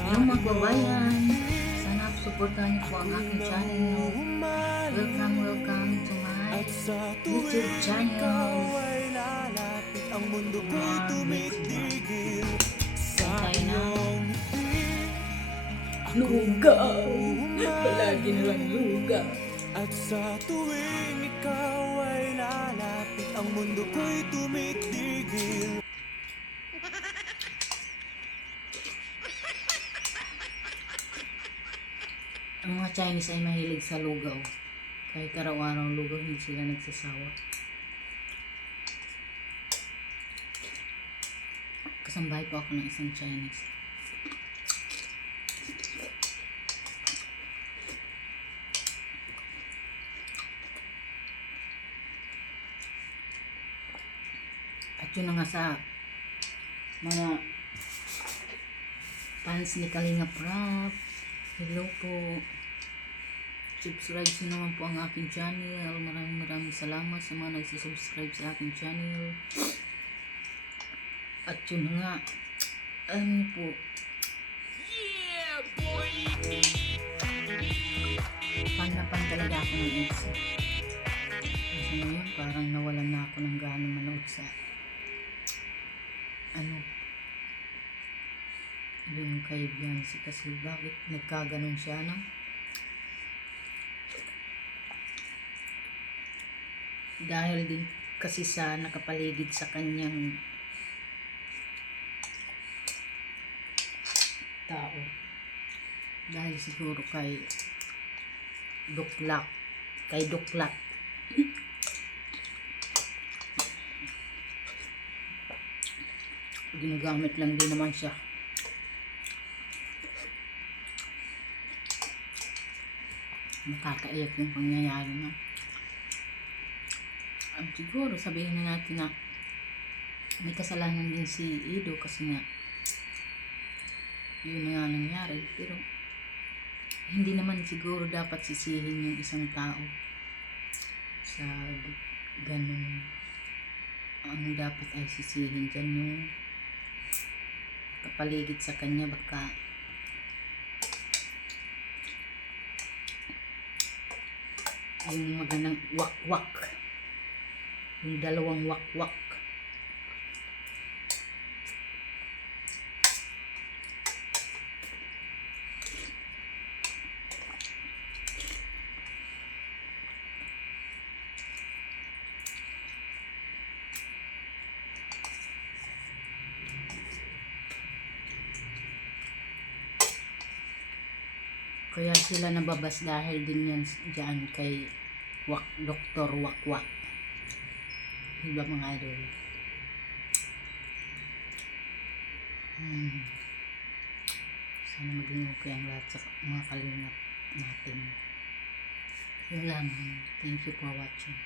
Hello mga kabayan, sana suportahan niyo po ang aking channel. Welcome to my YouTube channel. Tayo na lugaw. Palagi na lang lugaw. At sa tuwing ikaw ay lalapit, ang mundo ko'y tumitigil. Ang mga Chinese ay mahilig sa lugaw. Kahit araw-araw lugaw, hindi sila nagsasawa. Kasambahay po ako ng isang Chinese. At yun na nga sa mga fans ni Kalinga Prab. Hello po. Subscribe nyo naman po ang aking channel. Maraming salamat sa mga nagsisubscribe sa aking channel. At yun na nga. Ano po. Yeah, boy! Fan na fan talaga ako ng EDSA. Kasi ngayon parang nawalan na ako ng gana manood sa yung kay Beyonce, kasi bakit nagkaganon siya, no? Dahil din kasi sa nakapaligid sa kanyang tao. Dahil siguro kay Duklat. Ginagamit lang din naman siya. Nakakaiyak yung pangyayari, no? Siguro sabihin na natin na may kasalanan din si Ido kasi nga yun na nga nangyari, pero hindi naman siguro dapat sisihin yung isang tao sa ganun. Ang dapat ay sisihin dyan yung kapaligid sa kanya, baka yung magandang wakwak, yung dalawang wakwak. Kaya sila nababas dahil din yan dyan kay Dr. Wakwak. Diba mga idol? Sana maging okay ang lahat sa mga kalingap natin. Yun lang. Thank you for watching.